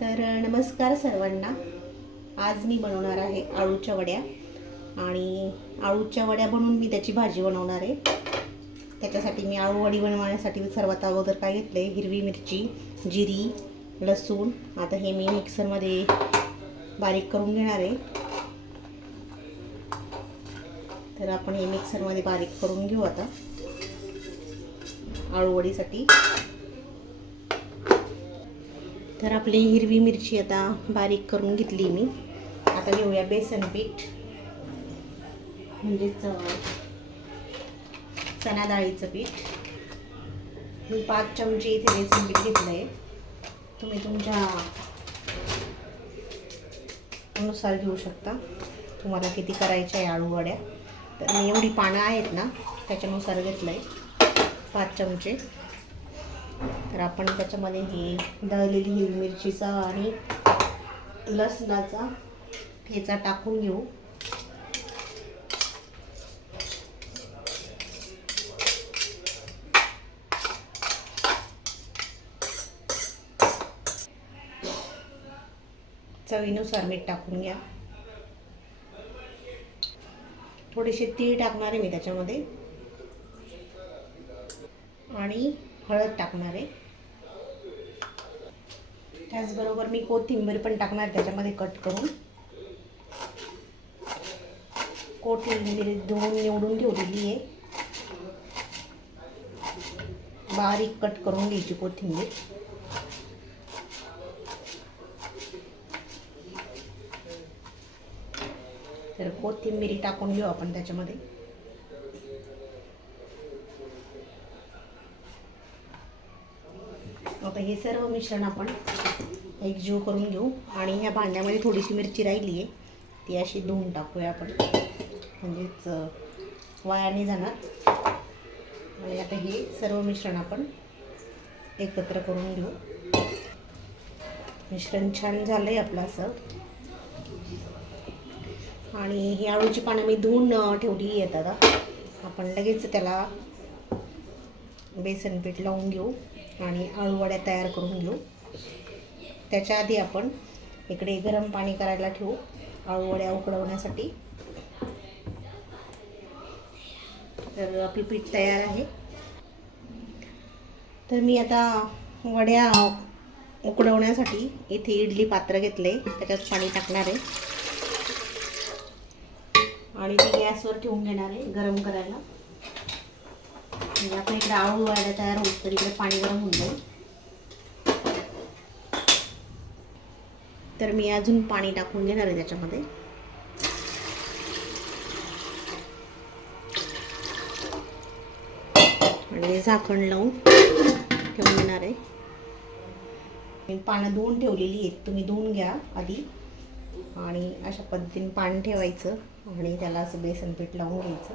तर नमस्कार सर्वांना. आज मी बनवणार आहे आळूच्या वड्या. आणि आळूच्या वड्या बनवून मी त्याची भाजी बनवणार आहे. त्याच्यासाठी मी आळू वडी बनवण्यासाठी सर्वात अगोदर काय घेतले, हिरवी मिरची, जिरी, लसूण. आता हे मी मिक्सरमध्ये बारीक करून घेणार आहे. तर आपण हे मिक्सरमध्ये बारीक करून घेऊ आता आळू वडीसाठी. तर आपली हिरवी मिरची आता बारीक करून घेतली मी. आता घेऊया बेसन पीठ, म्हणजेच चणा डाळीचं पीठ. मी 5 चमचे इथे बेसन पीठ घेतलं आहे. तुम्ही तुमच्या अनुसार घेऊ शकता, तुम्हाला किती करायच्या आहे आळू वड्या. तर मी एवढी पानं आहेत ना त्याच्यानुसार घेतलं आहे 5 चमचे. तर आपण त्याच्यामध्ये ही दळलेली हिरवी मिरचीचा आणि लसणाचा ठेचा टाकून घेऊ. चवीनुसार मीठ टाकून घ्या. थोडेसे तीळ टाकणार आहे मी त्याच्यामध्ये आणि हळद टाकणार आहे. त्याचबरोबर मी कोथिंबीर पण टाकणार त्याच्यामध्ये कट करून. कोथिंबीर धुवून निवडून ठेवलेली आहे, बारीक कट करून घ्यायची कोथिंबीर. तर कोथिंबीर टाकून घेऊ आपण त्याच्यामध्ये. आता हे सर्व मिश्रण आपण एकजीव करून घेऊ. आणि ह्या भांड्यामध्ये थोडीशी मिरची राहिली आहे, ती अशी धुवून टाकूया आपण, म्हणजेच वाया नाही जाणार. आणि आता हे सर्व मिश्रण आपण एकत्र करून घेऊ. मिश्रण छान झालं आहे आपलं असं. आणि ही आळूची पानं मी धुवून ठेवली आहेत. आता आपण लगेच त्याला बेसन पीठ लावून घेऊ आणि आळू वड्या तयार करून घेऊ. त्याच्या आधी आपण इकडे गरम पाणी करायला ठेवू आळू वड्या उकडवण्यासाठी. तर आपली पीठ तयार आहे. तर मी आता वड्या उकडवण्यासाठी इथे इडली पात्र घेतले, त्याच्यात पाणी टाकणार आहे आणि ती गॅसवर ठेवून घेणार आहे गरम करायला. म्हणजे आपण इकडे आळू वड्या तयार होत तर इकडे पाणी गरम होऊन जाईल. तर मी अजून पाणी टाकून घेणार आहे त्याच्यामध्ये. आणि झाकण लावून ठेवून घेणार आहे. मी पानं धुवून ठेवलेली आहेत, तुम्ही धुवून घ्या आधी. आणि अशा पद्धतीने पाणी ठेवायचं आणि त्याला असं बेसन पीठ लावून घ्यायचं.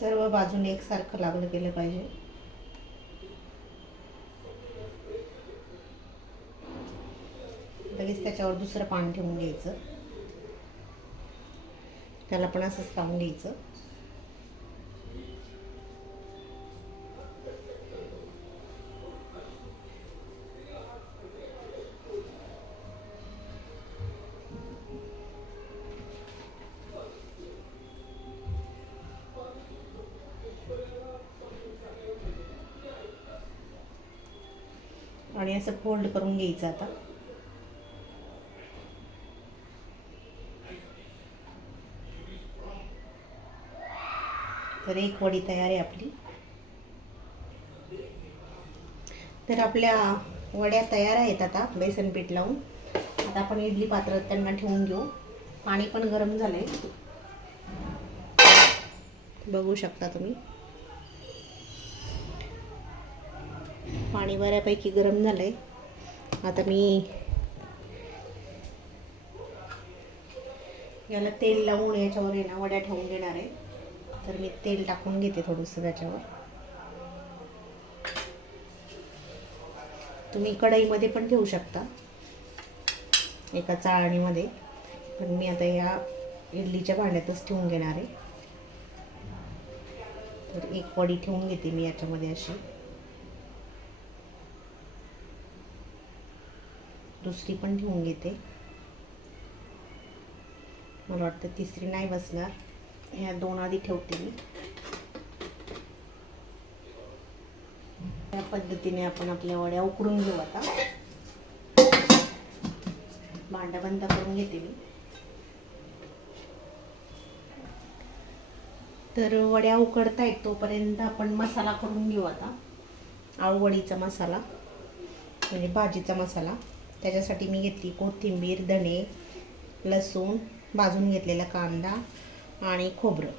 सर्व बाजूने एकसारखं लागलं गेलं पाहिजे. लगेच त्याच्यावर दुसरं पाणी ठेवून घ्यायचं, त्याला पण असंच लावून घ्यायचं. आणि असं फोल्ड करून घ्यायचं. आता तर एक वडी तयार आहे आपली. तर आपल्या वड्या तयार आहेत आता बेसन पीठ लावून. आता आपण इडली पात्रात त्यांना ठेवून घेऊ. पाणी पण गरम झालंय, बघू शकता तुम्ही. पाणी बऱ्यापैकी गरम झालंय. आता मी याला तेल लावून याच्यावर आहे ना वड्या ठेवून घेणार आहे. तर मी तेल टाकून घेते थोडंसं त्याच्यावर. तुम्ही कढईमध्ये पण ठेवू शकता, एका चाळणीमध्ये, पण मी आता या इडलीच्या भांड्यातच ठेवून घेणार आहे. तर एक वडी ठेवून घेते मी याच्यामध्ये अशी, दुसरी पण ठेवून घेते. मला वाटतं तिसरी नाही बसणार, ह्या दोन आधी ठेवते मी. या पद्धतीने आपण आपल्या वड्या उकडून घेऊ. आता भांडा बंद करून घेते मी. तर वड्या उकडतायत तोपर्यंत आपण मसाला करून घेऊ. आता आळूवडीचा मसाला म्हणजे भाजीचा मसाला, त्याच्यासाठी मी घेतली कोथिंबीर, धणे, लसूण, भाजून घेतलेला कांदा आणि खोबरं.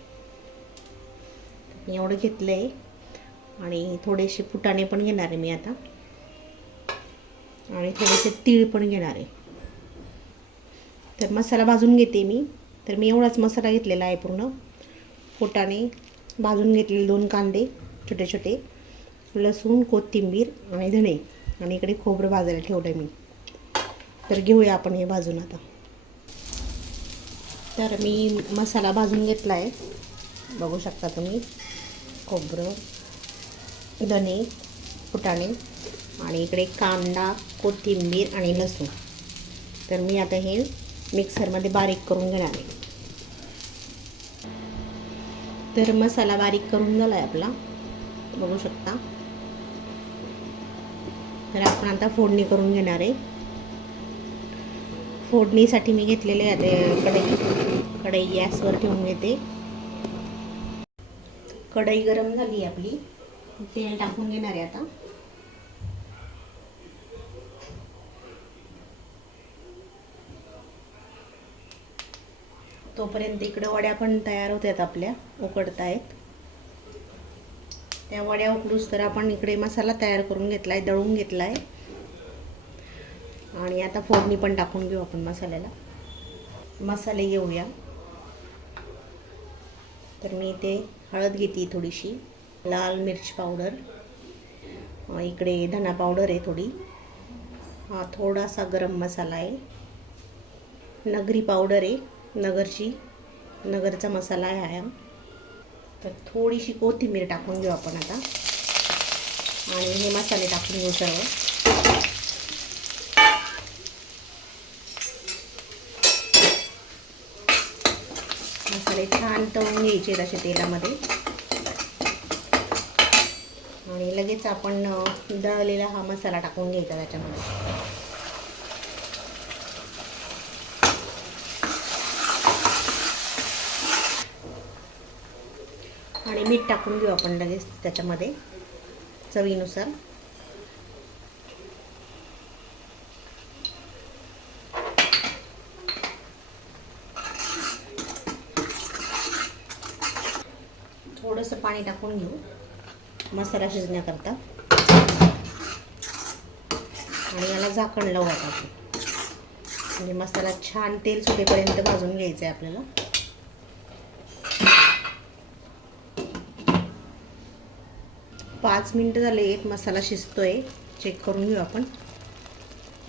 एवढं घेतलं आहे. आणि थोडेसे फुटाणे पण घेणार आहे मी आता, आणि थोडेसे तीळ पण घेणार आहे. तर मसाला भाजून घेते मी. तर मी एवढाच मसाला घेतलेला आहे पूर्ण. फुटाणे, भाजून घेतलेले 2 कांदे छोटे छोटे, लसूण, कोथिंबीर आणि धणे, आणि इकडे खोबरं भाजायला ठेवलं मी. तर घेऊया आपण हे भाजून आता. तर मी मसाला भाजून घेतला आहे, बघू शकता तुम्ही. खोबरं, धणे, फुटाणे, आणि इकडे कांदा, कोथिंबीर आणि लसूण. तर मी आता हे मिक्सरमध्ये बारीक करून घेणार आहे. तर मसाला बारीक करून झाला आहे आपला, बघू शकता. तर आपण आता फोडणी करून घेणार आहे. फोडणीसाठी मी घेतलेले आता कढई गॅसवर ठेवून घेते. कढई गरम झाली आपली, तेल टाकून घेणार आहे आता. तोपर्यंत इकडे वड्या पण तयार होत आहेत आपल्या, उकडत आहेत. त्या वड्या उकडूस तर आपण इकडे मसाला तयार करून घेतला आहे, दळून घेतला आहे. आणि आता फोडणी पण टाकून घेऊ आपण मसाल्याला. मसाले घेऊया. तर मी इथे हळद घेते थोडीशी, लाल मिर्च पावडर, इकडे धना पावडर आहे थोडी, हा थोडासा गरम मसाला आहे, नगरी पावडर आहे, नगरचा मसाला आहे हा. तर थोडीशी कोथिंबीर टाकून घेऊ आपण आता, आणि हे मसाले टाकून घेऊ सर्व. मसाले छान तळून घ्यायचे असे तेलामध्ये. आणि लगेच आपण दळलेला हा मसाला टाकून घ्यायचा त्याच्यामध्ये. आणि मीठ टाकून घेऊ आपण लगेच त्याच्यामध्ये चवीनुसार. थोडंसं पाणी टाकून घेऊ मसाला शिजण्याकरता, आणि याला झाकण लावू आता. म्हणजे मसाला छान तेल सुटेपर्यंत भाजून घ्यायचं आहे आपल्याला. पाच मिनिटं झाले, एक मसाला शिजतोय, चेक करून घेऊ आपण.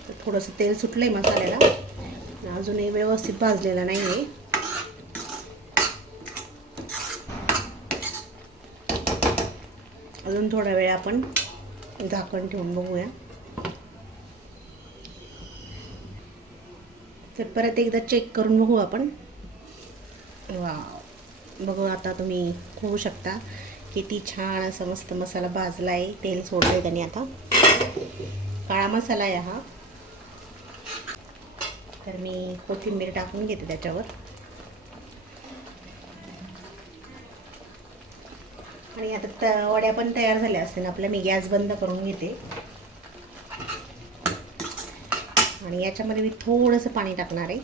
तर थोडंसं तेल सुटलंय मसाल्याला, अजूनही व्यवस्थित भाजलेला नाही आहे. अजून थोडा वेळ आपण झाकण ठेवून बघूया. तर परत एकदा चेक करून बघू आपण. वा, बघू आता तुम्ही होऊ शकता किती छान असा मस्त मसाला भाजला आहे, तेल सोडलं आहे त्याने. आता काळा मसाला आहे हा. तर मी कोथिंबीर टाकून घेते त्याच्यावर, आणि आता वड्या पण तयार झाल्या असतील आपल्या. मी गॅस बंद करून घेते, आणि याच्यामध्ये मी थोडंसं पाणी टाकणार आहे.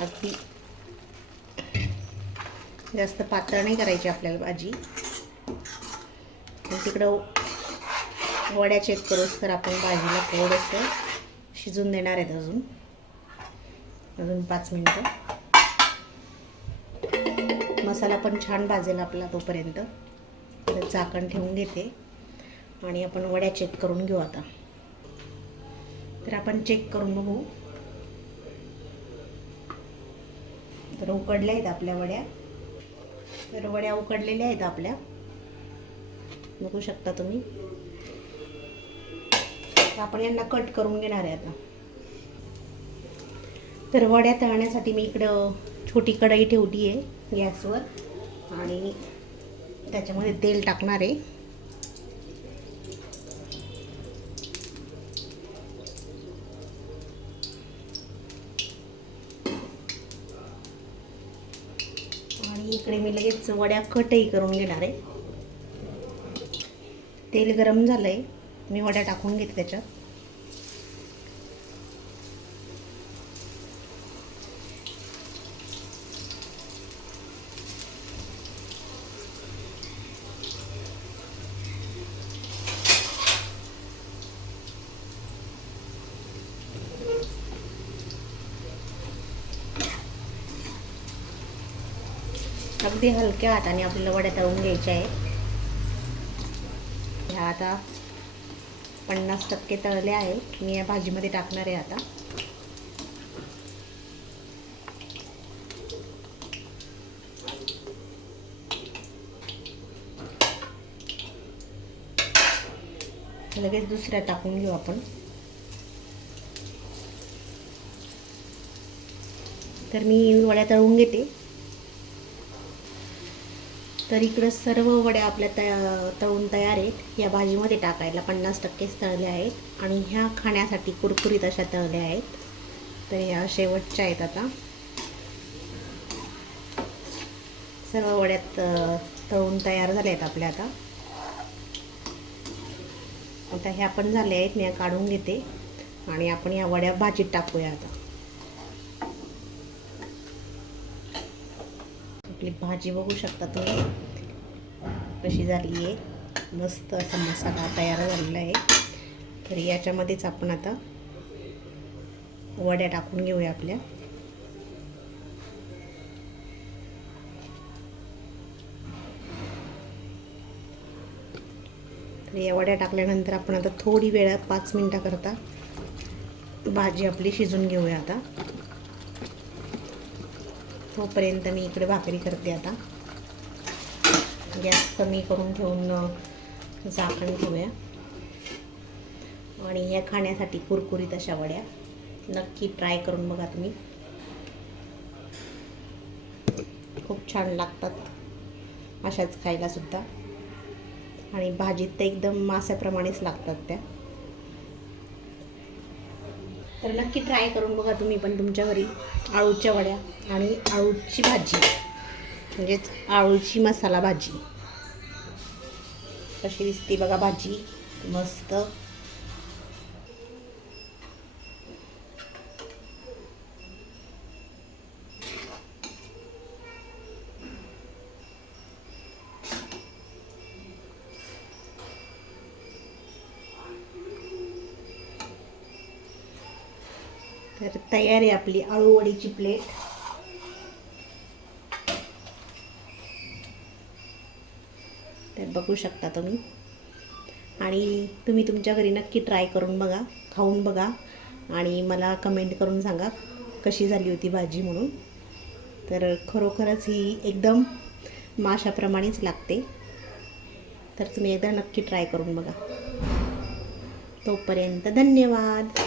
अगदी जास्त पातळ नाही करायची आपल्याला भाजी. तिकडं वड्या चेक करूच तर आपण भाजीला थोडंसं शिजून देणार आहेत अजून 5 मिनिटं. मसाला पण छान भाजेल आपला तोपर्यंत. तर झाकण ठेवून घेते, आणि आपण वड्या चेक करून घेऊ आता. तर आपण चेक करून बघू. तर उकडल्या आहेत आपल्या वड्या. तर वड्या उकडलेल्या आहेत आपल्या, बघू शकता तुम्ही. आपण यांना कट करून घेणार आहे आता. तर वड्या तळण्यासाठी मी इकडं छोटी कढई ठेवली आहे गॅसवर आणि त्याच्यामध्ये तेल टाकणार आहे. आणि इकडे मी लगेच वड्या कटही करून घेणार आहे. तेल गरम झालं आहे, मी वड्या टाकून घेते त्याच्यात. अगदी हलक्या हाताने आपल्याला वड्या तळून घ्यायच्या आहेत. ह्या आता 50% तळल्या आहेत. मी या भाजीमध्ये टाकणार आहे आता. लगेच दुसऱ्या टाकून घेऊ आपण. तर मी वड्या तळून घेते. तर इकडं सर्व वड्या आपल्या तळून तयार आहेत. या भाजीमध्ये टाकायला 50% तळल्या आहेत आणि ह्या खाण्यासाठी कुरकुरीत अशा तळल्या आहेत. तर ह्या शेवटच्या आहेत. आता सर्व वड्यात तळून तयार झाल्या आहेत आपल्या. आता ह्या पण झाल्या आहेत. मी काढून घेते आणि आपण या वड्या भाजीत टाकूया. आता आपली भाजी बघू शकता तुम्ही कशी झाली आहे. मस्त असा मसाला तयार झालेला आहे. तर याच्यामध्येच आपण आता वड्या टाकून घेऊया आपल्या. तर या वड्या टाकल्यानंतर आपण आता थोडी वेळ 5 मिनिटाकरता भाजी आपली शिजून घेऊया. आता तोपर्यंत मी इकडे भाकरी करते. आता गॅस कमी करून ठेवून झाकण ठेवूया. आणि या खाण्यासाठी कुरकुरीत अशा वड्या नक्की ट्राय करून बघा तुम्ही. खूप छान लागतात अशाच खायला सुद्धा. आणि भाजीत तर एकदम माशाप्रमाणेच लागतात त्या. तर नक्की ट्राय करून बघा तुम्ही पण तुमच्या घरी आळूच्या वड्या आणि आळूची भाजी म्हणजेच आळूची मसाला भाजी. कशी दिसते बघा भाजी, मस्त. तर तयार आहे आपली आळू वडीची प्लेट. तर बघू शकता तुम्ही. आणि तुम्ही तुमच्या घरी नक्की ट्राय करून बघा, खाऊन बघा आणि मला कमेंट करून सांगा कशी झाली होती भाजी म्हणून. तर खरोखरच ही एकदम माशाप्रमाणेच लागते. तर तुम्ही एकदा नक्की ट्राय करून बघा. तोपर्यंत धन्यवाद.